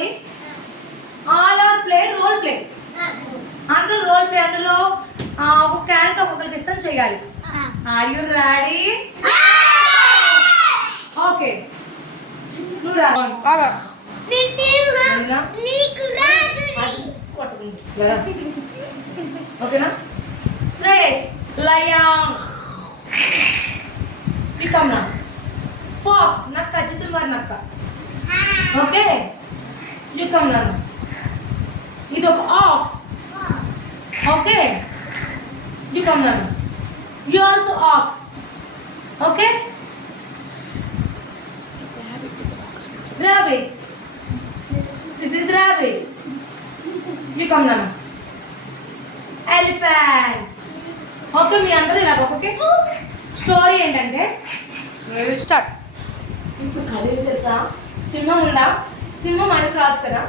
Story. All are play role play. అందరూ role play. అందులో ఒక క్యారెక్టర్ ఒక్కొక్కరికి ఇష్టం చేయాలి. Are you ready? ఓకే, నువ్వు రా. ఓకేనా? శ్రేష్ లయన్. వికమ్నా ఫాక్స్ నక్క, చిత్తులు వారి నక్క. ఓకే, వికమ్నా ఇది ఒక ఆక్స్. ఓకే, వికమ్నా you also ox. Okay, rabbit. This is rabbit. You come now. Elephant. Okay, మీ అందరూ ఇలాగ. ఓకే, స్టోరీ ఏంటంటే స్టార్ట్. ఇప్పుడు కథ ఏం తెలుసా? సింహం ఉందా? సింహం అడిగి రాజు కదా.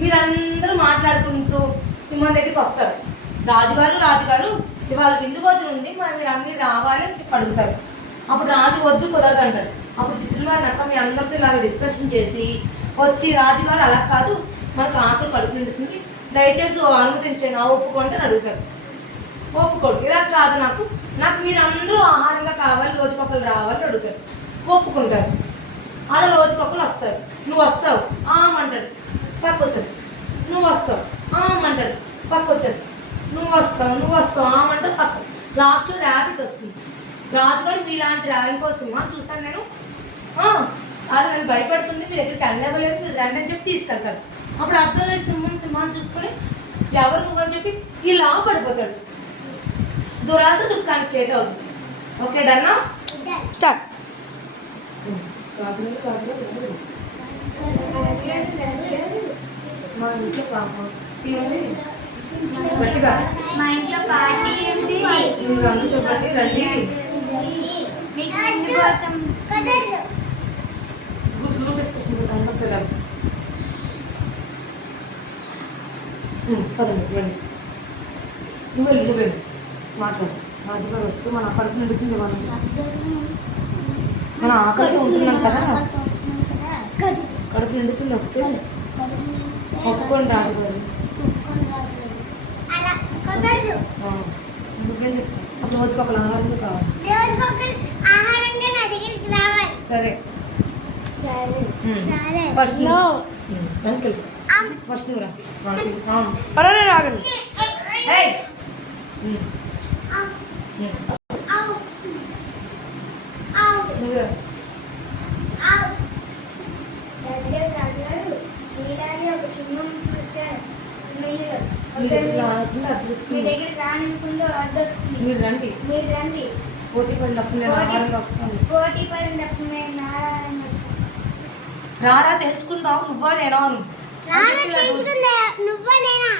మీరందరూ మాట్లాడుకుంటూ సింహం దగ్గరికి వస్తారు. రాజుగారు ఇవాళ విందు భోజనం ఉంది, మరి మీరు అన్నీ రావాలి అని చెప్పి అడుగుతారు. అప్పుడు రాజు వద్దు, కుదరదు అంటాడు. అప్పుడు చిత్తుల వారి నక్క మీ అందరితో ఇలాగ డిస్కషన్ చేసి వచ్చి, రాజుగారు అలా కాదు, మనకు ఆకలి కడుపు నిండుతుంది, దయచేసి అనుమతించండి, ఒప్పుకోండి అని అడుగుతాడు. ఒప్పుకోడు. ఇలా కాదు, నాకు మీరు అందరూ ఆహారంగా కావాలి, రోజుకొకరు రావాలని అడుగుతారు. ఒప్పుకుంటారు. అలా రోజుకొకరు వస్తారు. నువ్వు వస్తావు ఆమంటాడు, పక్క వచ్చేస్తావు. నువ్వు వస్తావు ఆమంటాడు, పక్క వచ్చేస్తావు. నువ్వు వస్తావు ఆమంటాడు, పక్క. లాస్ట్లో ర్యాబిట్ వస్తుంది. రాజుగారు మీలాంటి ఇంకో సింహాన్ని చూస్తాను నేను, అది నన్ను భయపడుతుంది, మీ దగ్గరికి వెళ్ళలేదు, మీరు రండి అని చెప్పి తీసుకెళ్తాడు. అప్పుడు అర్థం లేదు సింహాన్ని చూసుకొని ఎవరు నువ్వని చెప్పి ఇలా పడిపోతాడు. దురాశ దుఃఖానికి చేట అవుతుంది. ఓకే, డన్నా? స్టార్ట్. మా ఇంట్లో గట్టిగా మా ఇంట్లో పార్టీ ఏంటి? మీరు అందరితో పాటు రండి. గ్రూప్ డిస్కషన్ అందరితో రండి. పదండి, వెళ్ళి నువ్వు వెళ్ళి మాట్లాడు. రాజుగారు వస్తే మన కడుపు నిండుతుంది. మన ఆకలితో ఉంటున్నాం కదా, కడుపు నిండుతుంది. వస్తే ఒప్పుకోండి రాజుగారు. నువ్వేం చెప్తావు? అప్పుడు రోజుకి ఒక ఆహారం కావాలి. సరే ఫస్ట్ వెనకెళ్ళి ఫస్ట్ నువ్వు రాగండి. మీరు రండి. పోటీ పడినప్పుడు నేను ఆహారంగా వస్తాను. రారా తెలుసుకుందాం, నువ్వా నేనా?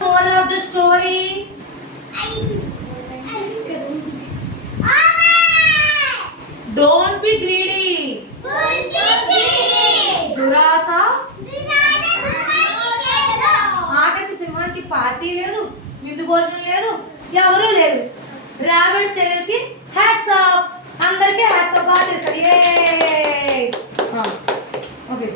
Moral of the story, don't be greedy. దురాశ. ఆటకి సింహానికి పార్టీ లేదు, విందు భోజనం లేదు, ఎవరూ లేదు. రాబిట్ తెలివికి హ్యాట్స్ ఆఫ్. అందరికీ హ్యాట్స్ ఆఫ్. బాగా చేశారు. ఓకే.